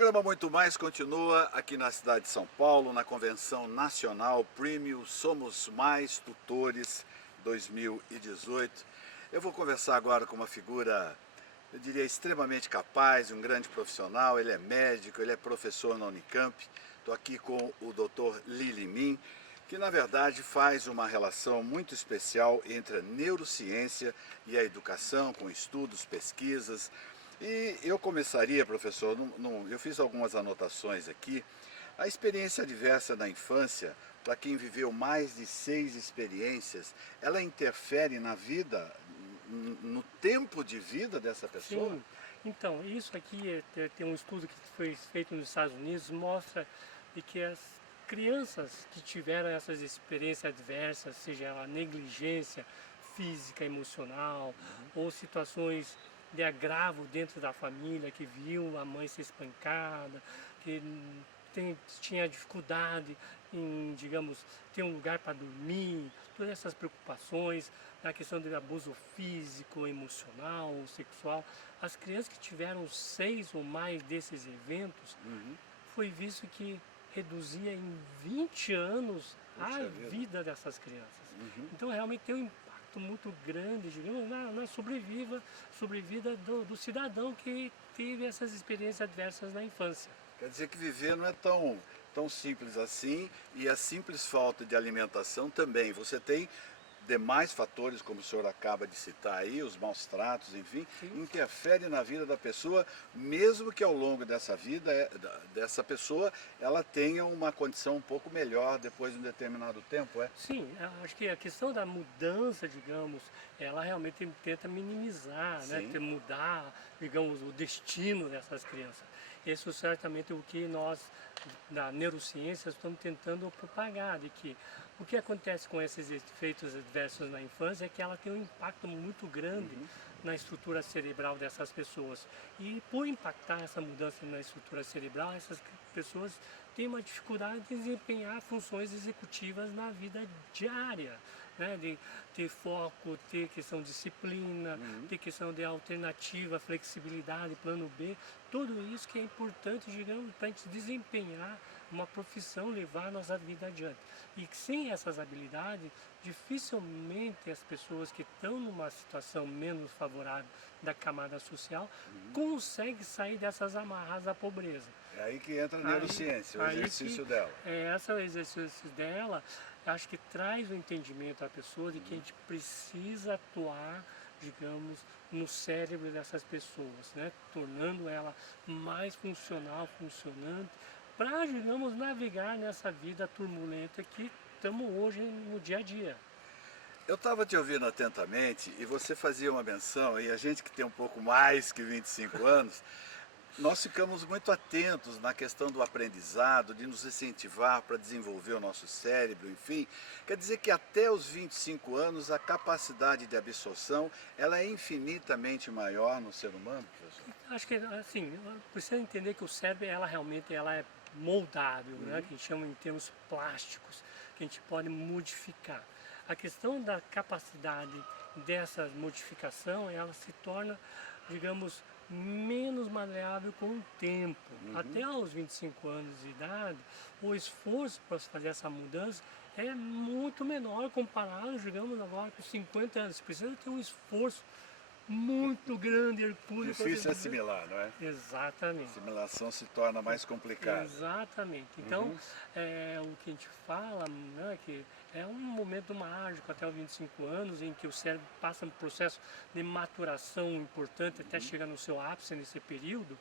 programa Muito Mais continua aqui na cidade de São Paulo, na Convenção Nacional Prêmio Somos Mais Tutores 2018. Eu vou conversar agora com uma figura, eu diria, extremamente capaz, um grande profissional. Ele é médico, ele é professor na Unicamp. Estou aqui com o Dr. Lili Min, que na verdade faz uma relação muito especial entre a neurociência e a educação, com estudos, pesquisas. E eu começaria, professor, eu fiz algumas anotações aqui. A experiência adversa na infância, para quem viveu mais de 6 experiências, ela interfere na vida, no tempo de vida dessa pessoa? Sim, então, isso aqui tem um estudo que foi feito nos Estados Unidos, mostra de que as crianças que tiveram essas experiências adversas, seja a negligência física, emocional, ou situações de agravo dentro da família, que viu a mãe ser espancada, que tinha dificuldade em, digamos, ter um lugar para dormir, todas essas preocupações, na questão do abuso físico, emocional, sexual. As crianças que tiveram 6 ou mais desses eventos, foi visto que reduzia em 20 anos a vida dessas crianças. Então realmente tem um impacto muito grande, digamos, na sobrevida do cidadão que teve essas experiências adversas na infância. Quer dizer que viver não é tão simples assim, e a simples falta de alimentação também. Você tem demais fatores, como o senhor acaba de citar aí, os maus tratos, enfim, interfere na vida da pessoa, mesmo que ao longo dessa vida, dessa pessoa, ela tenha uma condição um pouco melhor depois de um determinado tempo, é? Sim, eu acho que a questão da mudança, digamos, ela realmente tenta minimizar, né, mudar, digamos, o destino dessas crianças. Isso certamente é o que nós, da neurociência, estamos tentando propagar, de que o que acontece com esses efeitos adversos na infância é que ela tem um impacto muito grande na estrutura cerebral dessas pessoas. E por impactar essa mudança na estrutura cerebral, essas pessoas têm uma dificuldade de desempenhar funções executivas na vida diária, né? De ter foco, ter questão de disciplina, ter questão de alternativa, flexibilidade, plano B, tudo isso que é importante, digamos, para a gente desempenhar uma profissão, levar a nossa vida adiante. E sem essas habilidades, dificilmente as pessoas que estão numa situação menos favorável da camada social conseguem sair dessas amarras da pobreza. É aí que entra a neurociência, o exercício dela. Esse é o exercício dela, acho que traz o entendimento à pessoa de que a gente precisa atuar, digamos, no cérebro dessas pessoas, né? Tornando ela mais funcional, funcionante, para, digamos, navegar nessa vida turbulenta que estamos hoje no dia a dia. Eu estava te ouvindo atentamente e você fazia uma menção, e a gente que tem um pouco mais que 25 anos, nós ficamos muito atentos na questão do aprendizado, de nos incentivar para desenvolver o nosso cérebro, enfim. Quer dizer que até os 25 anos a capacidade de absorção ela é infinitamente maior no ser humano, professor? Acho que, assim, precisa entender que o cérebro, ela realmente é moldável, né? Que a gente chama em termos plásticos, que a gente pode modificar. A questão da capacidade dessa modificação, ela se torna, digamos, menos maleável com o tempo. Até aos 25 anos de idade, o esforço para fazer essa mudança é muito menor comparado, digamos, agora com 50 anos. Você precisa ter um esforço muito grande, hercúleo. Difícil assimilar, não é? Exatamente. A assimilação se torna mais complicada. Exatamente. Então, o que a gente fala, né, que é um momento mágico até os 25 anos, em que o cérebro passa um processo de maturação importante até chegar no seu ápice nesse período,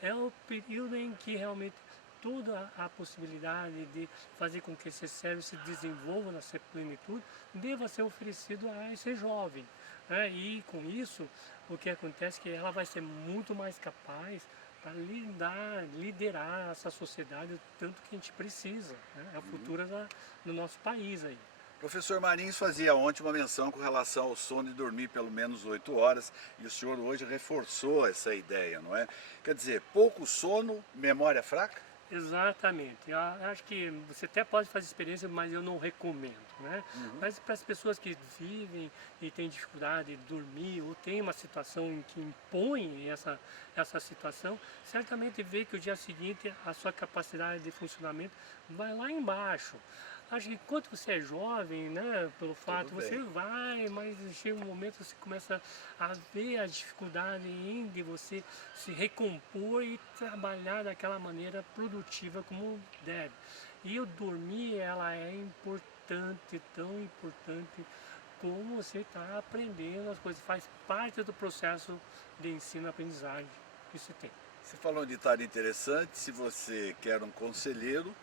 é o período em que realmente toda a possibilidade de fazer com que esse cérebro se desenvolva na sua plenitude deva ser oferecido a esse jovem. Né? E com isso, o que acontece é que ela vai ser muito mais capaz para liderar essa sociedade, tanto que a gente precisa, né? É a futura do nosso país aí. Professor Marins fazia ontem uma menção com relação ao sono e dormir pelo menos 8 horas, e o senhor hoje reforçou essa ideia, não é? Quer dizer, pouco sono, memória fraca? Exatamente. Eu acho que você até pode fazer experiência, mas eu não recomendo, né? Mas para as pessoas que vivem e têm dificuldade de dormir ou tem uma situação em que impõe essa situação, certamente vê que o dia seguinte a sua capacidade de funcionamento vai lá embaixo. Acho que enquanto você é jovem, né, pelo fato, Tudo você bem. vai, mas chega um momento que você começa a ver a dificuldade de você se recompor e trabalhar daquela maneira produtiva como deve. E o dormir, ela é importante, tão importante como você está aprendendo as coisas, faz parte do processo de ensino-aprendizagem que se tem. Você falou um ditado interessante, se você quer um conselheiro,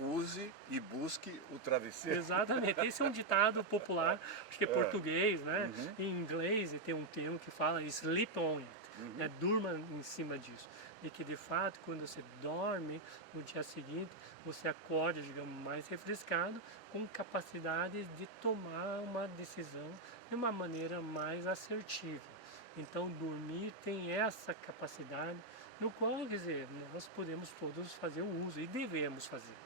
use e busque o travesseiro. Exatamente, esse é um ditado popular, acho que é É. português, né? Uhum. Em inglês e tem um termo que fala sleep on it, né? Durma em cima disso. E que de fato, quando você dorme, no dia seguinte, você acorda, digamos, mais refrescado, com capacidade de tomar uma decisão de uma maneira mais assertiva. Então, dormir tem essa capacidade, no qual, quer dizer, nós podemos todos fazer o uso e devemos fazer.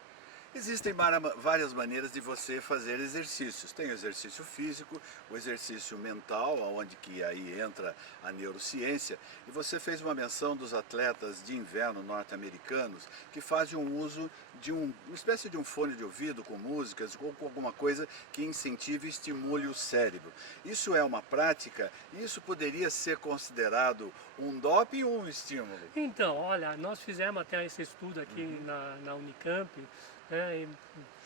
Existem várias maneiras de você fazer exercícios. Tem o exercício físico, o exercício mental, onde que aí entra a neurociência. E você fez uma menção dos atletas de inverno norte-americanos que fazem um uso de uma espécie de um fone de ouvido com músicas ou com alguma coisa que incentive e estimule o cérebro. Isso é uma prática? Isso poderia ser considerado um doping ou um estímulo? Então, olha, nós fizemos até esse estudo aqui na Unicamp, né,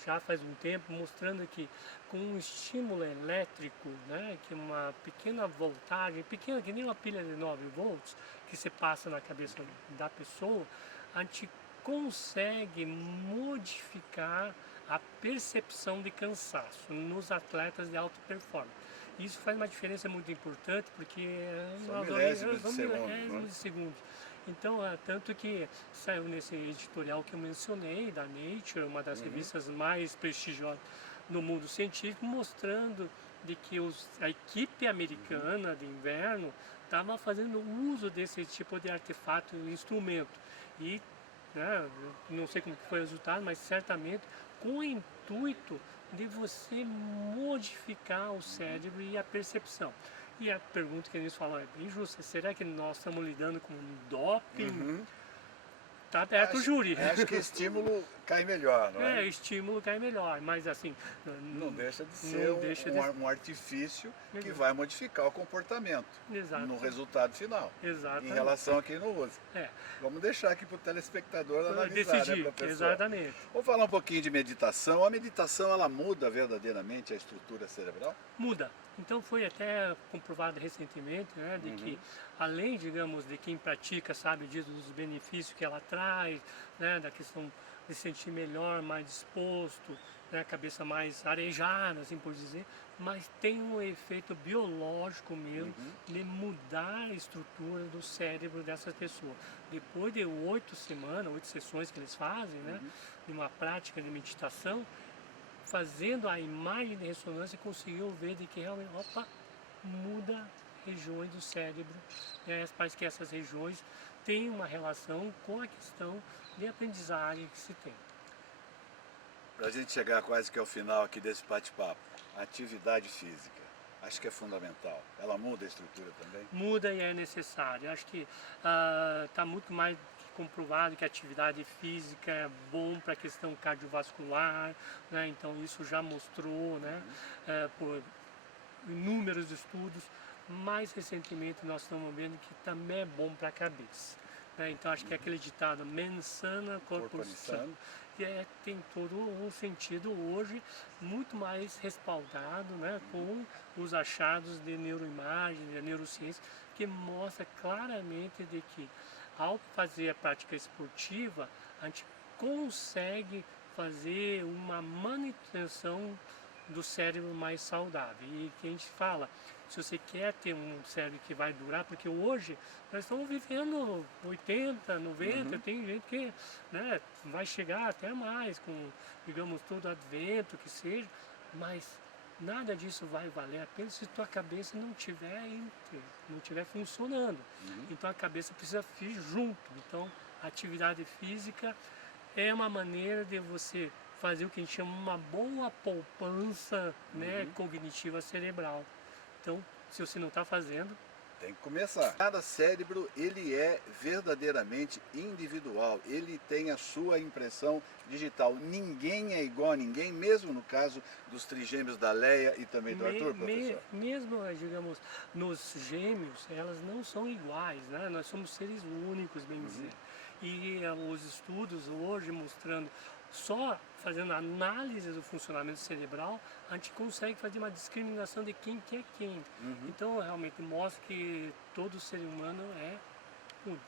já faz um tempo, mostrando que com um estímulo elétrico, né, que uma pequena voltagem, pequena que nem uma pilha de 9 volts, que se passa na cabeça da pessoa, a gente consegue modificar a percepção de cansaço nos atletas de alta performance. Isso faz uma diferença muito importante porque São milésimos de segundo, milésimos né? de segundos. Então, tanto que saiu nesse editorial que eu mencionei, da Nature, uma das revistas mais prestigiosas no mundo científico, mostrando de que a equipe americana de inverno estava fazendo uso desse tipo de artefato e instrumento. E, né, não sei como que foi o resultado, mas certamente com o intuito de você modificar o cérebro e a percepção. E a pergunta que eles falam é bem justa: será que nós estamos lidando com um doping? Está aberto o júri. Acho que estímulo cai melhor, não é? Estímulo cai melhor, mas assim... Não deixa de ser um artifício que vai modificar o comportamento Exato. no resultado final, Exatamente. em relação a quem não usa. É. Vamos deixar aqui para o telespectador analisar, Decidir, né, professor? exatamente. Vamos falar um pouquinho de meditação. A meditação, ela muda verdadeiramente a estrutura cerebral? Muda. Então foi até comprovado recentemente, né, de que além, digamos, de quem pratica sabe disso, dos benefícios que ela traz, né, da questão de sentir melhor, mais disposto, né, a cabeça mais arejada, assim por dizer, mas tem um efeito biológico mesmo de mudar a estrutura do cérebro dessas pessoas. Depois de 8 semanas, 8 sessões que eles fazem, né, de uma prática de meditação, fazendo a imagem de ressonância, conseguiu ver de que realmente, opa, muda regiões do cérebro. Parece que essas regiões têm uma relação com a questão de aprendizagem que se tem. Para a gente chegar quase que ao final aqui desse bate-papo, a atividade física, acho que é fundamental. Ela muda a estrutura também? Muda e é necessário. Acho que está muito mais comprovado que a atividade física é bom para a questão cardiovascular, né? Então isso já mostrou, né, por inúmeros estudos. Mais recentemente nós estamos vendo que também é bom para a cabeça, né? Então acho que é aquele ditado, mens sana, corpus sano, e tem todo um sentido hoje muito mais respaldado, né, com os achados de neuroimagem, de neurociência, que mostra claramente de que ao fazer a prática esportiva, a gente consegue fazer uma manutenção do cérebro mais saudável. E que a gente fala, se você quer ter um cérebro que vai durar, porque hoje nós estamos vivendo 80, 90, tem gente que, né, vai chegar até mais, com, digamos, todo advento que seja, mas nada disso vai valer a pena se tua cabeça não estiver funcionando. Então a cabeça precisa ir junto. Então a atividade física é uma maneira de você fazer o que a gente chama uma boa poupança, né, cognitiva cerebral. Então, se você não está fazendo, tem que começar. Cada cérebro, ele é verdadeiramente individual, ele tem a sua impressão digital. Ninguém é igual a ninguém, mesmo no caso dos trigêmeos da Leia e também do Arthur, professor. Mesmo, digamos, nos gêmeos, elas não são iguais, né? Nós somos seres únicos, bem dizer. E os estudos hoje mostrando, só fazendo análise do funcionamento cerebral, a gente consegue fazer uma discriminação de quem que é quem. Então, realmente mostra que todo ser humano é único.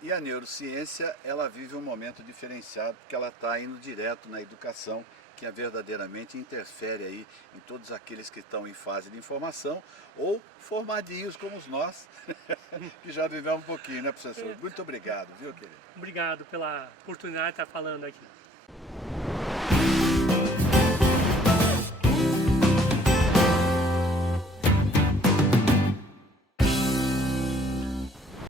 E a neurociência, ela vive um momento diferenciado, porque ela está indo direto na educação, que verdadeiramente interfere aí em todos aqueles que estão em fase de informação, ou formadinhos como nós, que já vivemos um pouquinho, né, professor? Muito obrigado, viu, querido? Obrigado pela oportunidade de estar falando aqui.